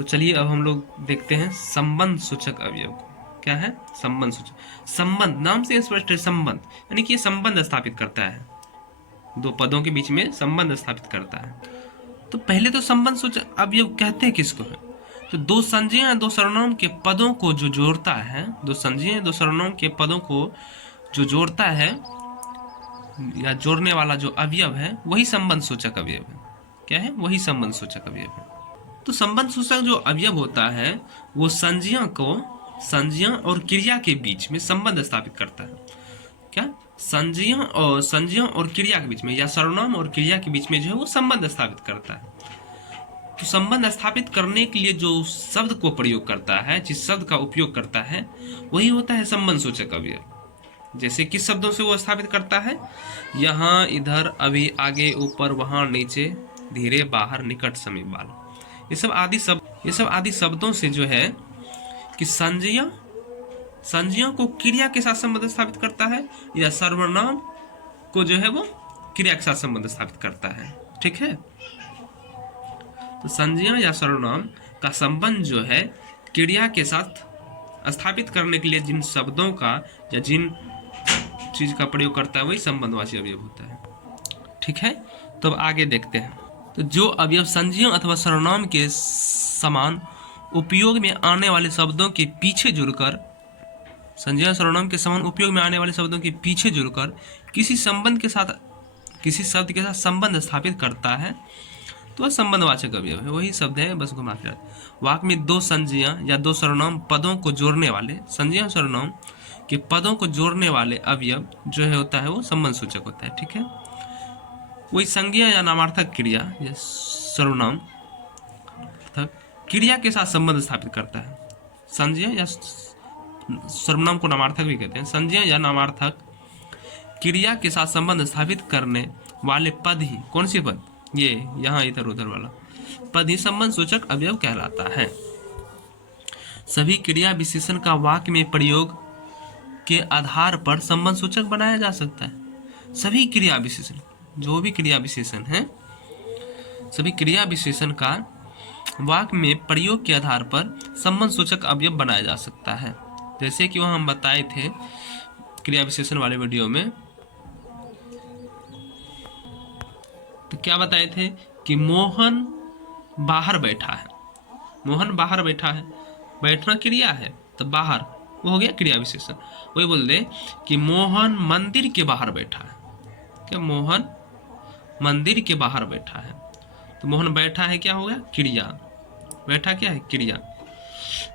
तो चलिए अब हम लोग देखते हैं संबंध सूचक अवयव को। क्या है? संबंध सूचक। संबंध नाम से स्पष्ट है, संबंध यानी कि ये संबंध स्थापित करता है, दो पदों के बीच में संबंध स्थापित करता है। तो पहले तो संबंध सूचक अवयव कहते हैं किसको है? तो दो संज्ञा या दो सर्वनाम के पदों को जो जोड़ता है, दो संज्ञा या दो सर्वनाम के पदों को जो जोड़ता है या जोड़ने वाला जो अवयव है वही संबंध सूचक अवयव है। क्या है? वही संबंध सूचक अवयव है। तो संबंध सूचक जो अवयव होता है वो संज्ञा और क्रिया के बीच में संबंध स्थापित करता है। क्या? संज्ञा और क्रिया के बीच में या सर्वनाम और क्रिया के बीच में जो है वो संबंध स्थापित करता है। तो संबंध स्थापित करने के लिए जो शब्द को प्रयोग करता है, जिस शब्द का उपयोग करता है वही होता है संबंध सूचक अवयव। जैसे किस शब्दों से वो स्थापित करता है? यहाँ, इधर, अभी, आगे, ऊपर, वहां, नीचे, धीरे, बाहर, निकट, समीप, वाला, ये सब आदि शब्दों से जो है कि संज्ञा को क्रिया के साथ संबंध स्थापित करता है या सर्वनाम को जो है वो क्रिया के साथ संबंध स्थापित करता है। ठीक है? तो संज्ञा या सर्वनाम का संबंध जो है क्रिया के साथ स्थापित करने के लिए जिन शब्दों का या जिन चीज का प्रयोग करता है वही संबंधवाची अवयव होता है। ठीक है? तो अब आगे देखते हैं। तो जो अवयव संज्ञा अथवा सर्वनाम के समान उपयोग में आने वाले शब्दों के पीछे जुड़कर, संज्ञा सर्वनाम के समान उपयोग में आने वाले शब्दों के पीछे जुड़कर किसी शब्द के साथ संबंध स्थापित करता है तो वह संबंधवाचक अवयव है। वही शब्द है, बस घुमा फिरा। वाक्य में दो संज्ञा या दो सर्वनाम पदों को जोड़ने वाले, संज्ञा सर्वनाम के पदों को जोड़ने वाले अवयव जो है होता है वो संबंध सूचक होता है। ठीक है? वही संज्ञा या नामार्थक क्रिया या सर्वनाम क्रिया के साथ संबंध स्थापित करता है। संज्ञा या सर्वनाम को नामार्थक भी कहते हैं। संज्ञा या नामार्थक क्रिया के साथ संबंध स्थापित करने वाले पद ही, कौन सी पद? ये यहाँ, इधर, उधर वाला पद ही संबंध सूचक अवयव कहलाता है। सभी क्रिया विशेषण का वाक्य में प्रयोग के आधार पर संबंध सूचक बनाया जा सकता है। सभी क्रिया विशेषण, जो भी क्रिया विशेषण है, सभी क्रिया विशेषण का वाक्य में प्रयोग के आधार पर संबंध सूचक अवयव बनाया जा सकता है। जैसे कि वह हम बताए थे क्रिया विशेषण वाले वीडियो में। तो क्या बताए थे कि मोहन बाहर बैठा है। मोहन बाहर बैठा है, बैठना क्रिया है, तो बाहर वो हो गया क्रिया विशेषण। वही बोल दे कि मोहन मंदिर के बाहर बैठा है। क्या? मोहन मंदिर के बाहर बैठा है, तो मोहन बैठा है क्या हो गया? क्रिया। बैठा क्या है? क्रिया।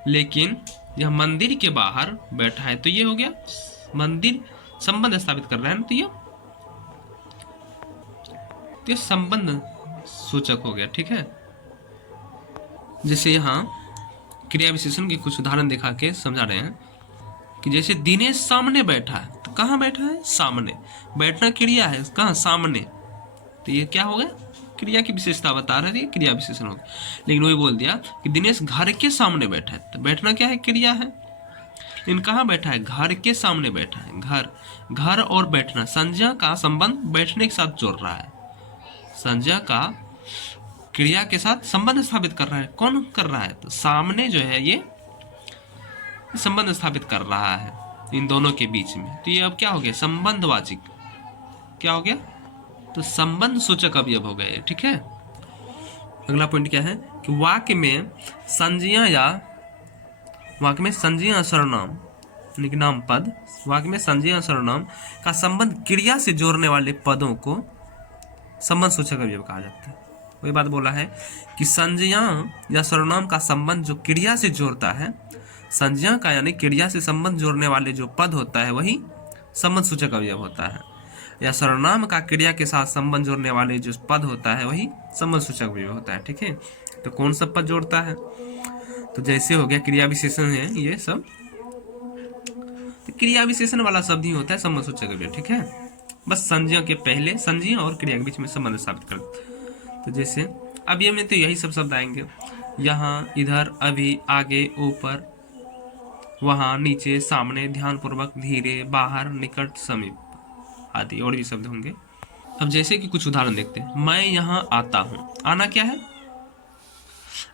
लेकिन यह मंदिर के बाहर बैठा है तो ये हो गया मंदिर, संबंध स्थापित कर रहा है ना, तो ये संबंध सूचक हो गया। ठीक है? जैसे यहाँ क्रिया विशेषण के कुछ उदाहरण दिखा के समझा रहे हैं कि जैसे दिनेश सामने बैठा है, तो कहाँ बैठा है? सामने। बैठना क्रिया है, कहाँ? सामने। तो ये क्या हो गया? क्रिया की विशेषता बता रहे थे, क्रिया विशेषण हो गया। लेकिन वही बोल दिया कि दिनेश घर के सामने बैठा है, तो बैठना क्या है? क्रिया है। लेकिन कहाँ बैठा है? घर के सामने बैठा है। घर और बैठना, संज्ञा का संबंध बैठने के साथ जोड़ रहा है। संज्ञा का क्रिया के साथ संबंध स्थापित कर रहा है। कौन कर रहा है? तो सामने जो है ये संबंध स्थापित कर रहा है इन दोनों के बीच में। तो ये अब क्या हो गया? संबंधवाचक। क्या हो गया? तो संबंध सूचक अवयव हो गए। ठीक है? अगला पॉइंट क्या है कि वाक्य में संज्ञा सर्वनाम यानी कि नाम पद, वाक्य में संज्ञा सर्वनाम का संबंध क्रिया से जोड़ने वाले पदों को संबंध सूचक अवयव कहा जाता है। वही बात बोला है कि संज्ञा या सर्वनाम का संबंध जो क्रिया से जोड़ता है, संज्ञा का यानी क्रिया से संबंध जोड़ने वाले जो पद होता है वही संबंध सूचक अवयव होता है, या सर्वनाम का क्रिया के साथ संबंध जोड़ने वाले जो पद होता है वही संबंध सूचक अवयव होता है। ठीक है? तो कौन सा पद जोड़ता है? तो जैसे हो गया क्रिया विशेषण है ये सब, तो क्रिया विशेषण वाला शब्द ही होता है संबंध सूचक अवयव। ठीक है? बस संज्ञा के पहले संज्ञा और क्रिया के बीच में संबंध स्थापित कर। तो जैसे अवयव में तो यही सब शब्द आएंगे, यहाँ, इधर, अभी, आगे, ऊपर, वहां, नीचे, सामने, ध्यानपूर्वक, धीरे, बाहर, निकट, समीप आदि और भी शब्द होंगे। अब जैसे कि कुछ उदाहरण देखते हैं। मैं यहाँ आता हूँ। आना क्या है?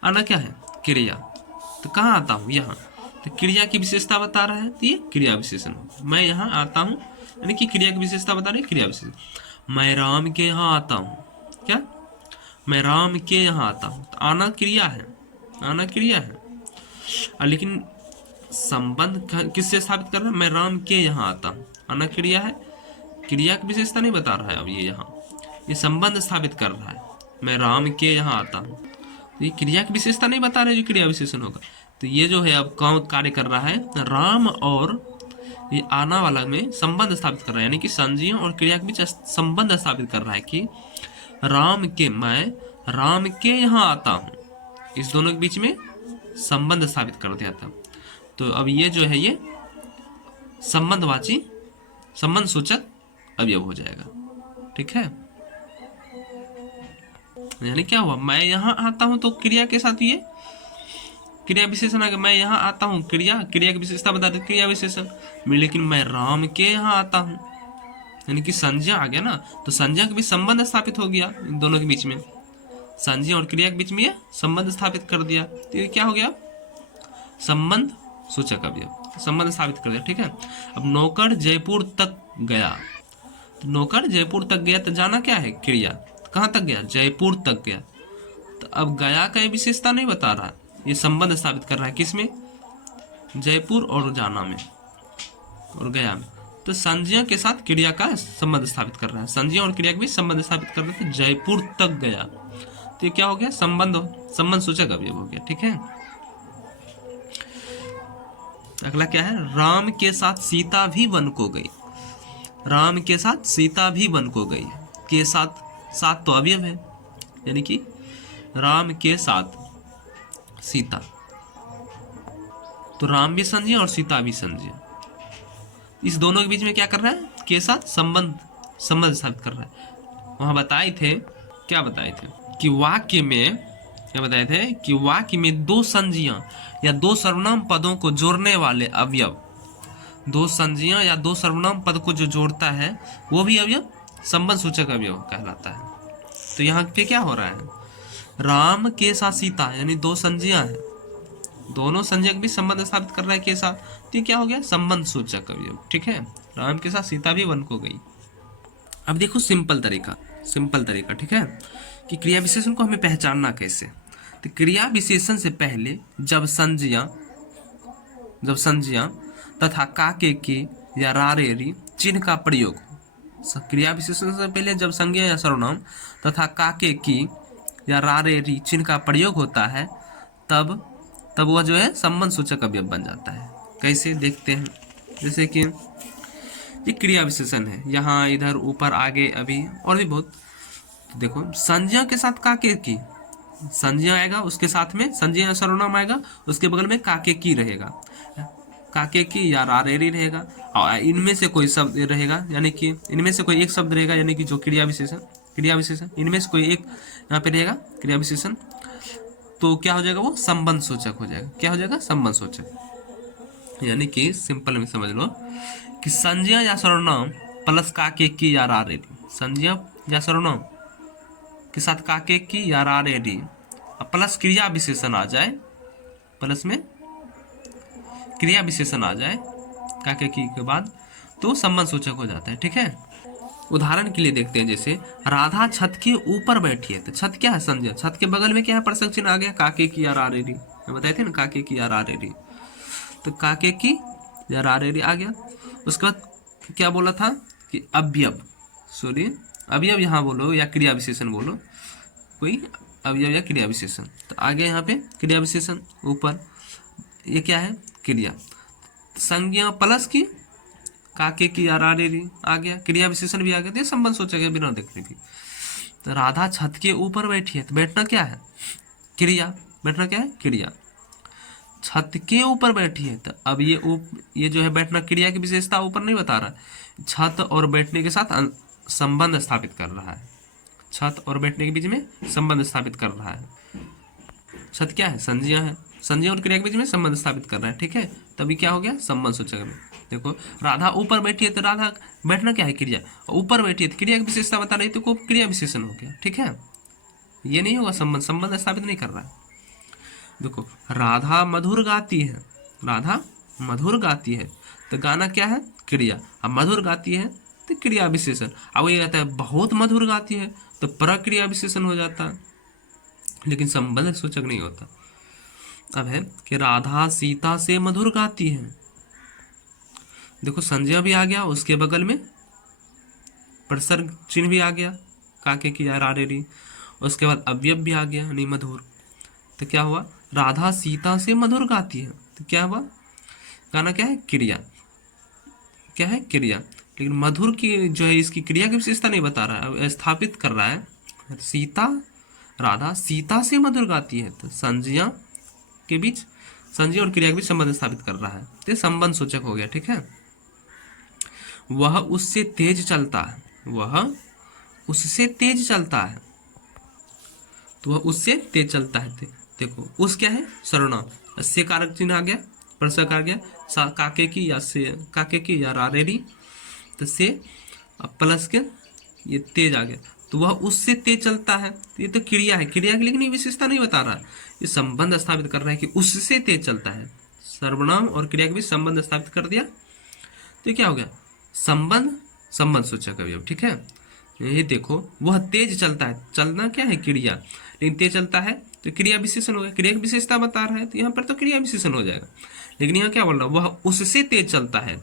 आना क्या है? क्रिया, तो कहाँ आता हूँ, यहाँ। तो क्रिया की विशेषता बता रहा है, तो ये क्रिया विशेषण। मैं यहाँ आता हूँ यानी कि क्रिया की विशेषता बता रही है, क्रिया विशेषण। मैं राम के यहाँ आता हूँ, क्या, मैं राम के यहाँ आता हूँ, तो आना क्रिया है, आना क्रिया है। लेकिन संबंध किससे स्थापित कर रहा है, मैं राम के यहाँ आता हूँ, आना क्रिया है, क्रिया की विशेषता नहीं बता रहा है। अब ये यहाँ ये संबंध स्थापित कर रहा है, मैं राम के यहाँ आता हूँ, तो ये क्रिया की विशेषता नहीं बता रहा है, जो क्रिया विशेषण होगा। तो ये जो है अब कौन कार्य कर रहा है, राम और ये आना वाला में संबंध स्थापित कर रहा है, यानी कि संज्ञा और क्रिया के बीच संबंध स्थापित कर रहा है कि राम के, मैं राम के यहाँ आता हूँ, इस दोनों के बीच में संबंध स्थापित कर दिया था। तो अब ये जो है ये संबंधवाची, संबंध सूचक अवयव हो जाएगा, ठीक है। यानी क्या हुआ, मैं यहाँ आता हूँ, तो क्रिया के साथ ये क्रिया विशेषण आ गया, मैं यहाँ आता हूँ, क्रिया, क्रिया की विशेषता बता देती क्रिया विशेषण में। लेकिन मैं राम के यहाँ आता हूँ, यानी कि संज्ञा आ गया ना, तो संज्ञा के बीच संबंध स्थापित हो गया, इन दोनों के बीच में, संज्ञा और क्रिया के बीच में ये संबंध स्थापित कर दिया, तो ये क्या हो गया, संबंध सूचक अवयव, संबंध स्थापित कर दिया, ठीक है। अब नौकर जयपुर तक गया, तो नौकर जयपुर तक गया, तो जाना क्या है, क्रिया, कहाँ तक गया, जयपुर तक गया। तो अब गया का विशेषता नहीं बता रहा, ये संबंध स्थापित कर रहा है, किसमें, जयपुर और जाना में और गया में। तो संज्ञा के साथ क्रिया का संबंध स्थापित कर रहा है, संज्ञा और क्रिया के बीच संबंध स्थापित कर रहे थे, जयपुर तक गया, तो ये क्या हो गया, संबंध, संबंध सूचक अवयव हो गया, ठीक है। अगला क्या है, राम के साथ सीता भी वन को गई, राम के साथ सीता भी वन को गई, के साथ, साथ तो अवयव है, यानी कि राम के साथ सीता, तो राम भी संज्ञा और सीता भी संज्ञा, इस दोनों के बीच में क्या कर रहा है, के साथ संबंध, संबंध स्थापित कर रहा है। वहां बताए थे, क्या बताए थे कि वाक्य में, क्या बताए थे कि वाक्य में दो संज्ञा या दो सर्वनाम पदों को जोड़ने वाले अवयव, दो संज्ञा या दो सर्वनाम पद को जो जोड़ता है वो भी अवयव संबंध सूचक अवयव कहलाता है। तो यहाँ पे क्या हो रहा है, राम के साथ सीता, यानी दो संज्ञा है, दोनों संज्ञा भी संबंध स्थापित कर रहा है के साथ, तो ये क्या हो गया, संबंध सूचक अवयव, ठीक है। राम के साथ सीता भी वन को गई। अब देखो सिंपल तरीका, सिंपल तरीका, ठीक है, कि क्रिया विशेषण को हमें पहचानना कैसे। तो क्रिया विशेषण से पहले जब संज्ञा तथा काके की या रारेरी चिन्ह का प्रयोग, क्रिया विशेषण से पहले जब संज्ञा या सर्वनाम तथा काके की या रारेरी चिन्ह का प्रयोग होता है, तब वह जो है संबंध सूचक अवयव बन जाता है। कैसे देखते हैं, जैसे कि ये क्रिया विशेषण है, यहाँ इधर ऊपर आगे अभी और भी बहुत। तो देखो संज्ञा के साथ काके की, संज्ञा आएगा उसके साथ में संज्ञा सर्वनाम आएगा, उसके बगल में काके की रहेगा, काके की या रारेरी रहेगा, और इनमें से कोई शब्द रहेगा, यानी कि इनमें से कोई एक शब्द रहेगा, यानी कि जो क्रिया विशेषण इनमें से कोई एक यहाँ पे रहेगा क्रिया विशेषण, तो क्या हो जाएगा, वो संबंध सूचक हो जाएगा। क्या हो जाएगा, संबंध सूचक। यानी कि सिंपल में समझ लो कि संज्ञा या सर्वनाम प्लस काके की या रारेरी, संज्ञा या सर्वनाम के साथ काके की या रारेरी प्लस क्रिया विशेषण आ जाए, प्लस में क्रिया विशेषण आ जाए काके की के बाद, तो संबंध सूचक हो जाता है, ठीक है। उदाहरण के लिए देखते हैं, जैसे राधा छत के ऊपर बैठी है, तो छत क्या है, संज्ञा, छत के बगल में क्या है, प्रश्न चिन्ह आ गया, काके की या रारेरी, बताए थे ना, काके की या रारेरी, तो काके की या रारेरी आ गया। उसके बाद क्या बोला था कि अवयव, अवयव यहाँ बोलो या क्रिया विशेषण बोलो, कोई अवयव या क्रिया विशेषण, तो आ गया यहाँ पे क्रिया विशेषण ऊपर, ये क्या है, क्रिया, संज्ञा प्लस की काके की या रारेरी आ गया, क्रिया विशेषण भी आ गया, तो संबंध सूचक है बिना देखने भी। तो राधा छत के ऊपर बैठी है, तो बैठना क्या है, क्रिया, बैठना क्या है, क्रिया, छत के ऊपर बैठी है, तो अब ये जो है बैठना क्रिया की विशेषता ऊपर नहीं बता रहा, छत और बैठने के साथ संबंध स्थापित कर रहा है, छत और बैठने के बीच में संबंध स्थापित कर रहा है। छत क्या है, संज्ञा है, संज्ञा और क्रिया के बीच में संबंध स्थापित कर रहा है, ठीक है, तभी क्या हो गया, संबंध सूचक में। देखो राधा ऊपर बैठी है, तो राधा बैठना क्या है, क्रिया, ऊपर बैठी है तो क्रिया की विशेषता बता रही, तो क्रिया विशेषण हो गया, ठीक है, ये नहीं होगा संबंध स्थापित नहीं कर रहा है। देखो, राधा मधुर गाती है, राधा मधुर गाती है, तो गाना क्या है? क्रिया। अब मधुर गाती है तो क्रिया विशेषण। अब ये कहता है बहुत मधुर गाती है, तो प्रक्रिया विशेषण हो जाता है, लेकिन संबंध सूचक नहीं होता। अब है कि राधा सीता से मधुर गाती है। देखो, संज्ञा भी आ गया, उसके बगल में प्रसर्ग चिन्ह भी आ गया, काके की या रारेरी। उसके बाद अवयव भी आ गया, यानी मधुर। तो क्या हुआ? राधा सीता से मधुर गाती है, तो क्या हुआ? गाना क्या है? क्रिया। क्या है? क्रिया। लेकिन मधुर की जो है, इसकी क्रिया की विशेषता नहीं बता रहा है, अब स्थापित कर रहा है। सीता, राधा सीता से मधुर गाती है, तो संज्ञा के बीच, संज्ञा और क्रिया के बीच संबंध स्थापित कर रहा है, तो संबंध सूचक हो गया। ठीक है। वह उससे तेज चलता है, वह उससे तेज चलता है, तो वह उससे तेज चलता है। देखो, उस क्या है? सर्वनाम, से कारक चिन्ह आ गया, प्रसक आ गया, काके की या से, काके की या रारेरी, तो से प्लस के ये तेज आ गया, तो वह उससे तेज चलता है। तो ये तो क्रिया है, क्रिया की लेकिन ये विशेषता नहीं बता रहा है, ये संबंध स्थापित कर रहा है कि उससे तेज चलता है। सर्वनाम और क्रिया के बीच संबंध स्थापित कर दिया, तो ये क्या हो गया? संबंध, संबंध सूचक अवयव। ठीक है। ये देखो, वह तेज चलता है, चलना क्या है? क्रिया, लेकिन तेज चलता है तो क्रिया विशेषण हो गया, क्रिया की विशेषता बता रहा है, तो यहाँ पर तो क्रिया विशेषण हो जाएगा। लेकिन यहाँ क्या बोल रहा है? वह उससे तेज चलता है,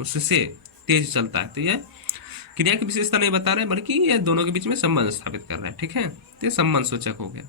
उससे तेज चलता है, तो यह क्रिया की विशेषता नहीं बता रहे, बल्कि ये दोनों के बीच में संबंध स्थापित कर रहा है। ठीक है, तो संबंध सूचक हो गया।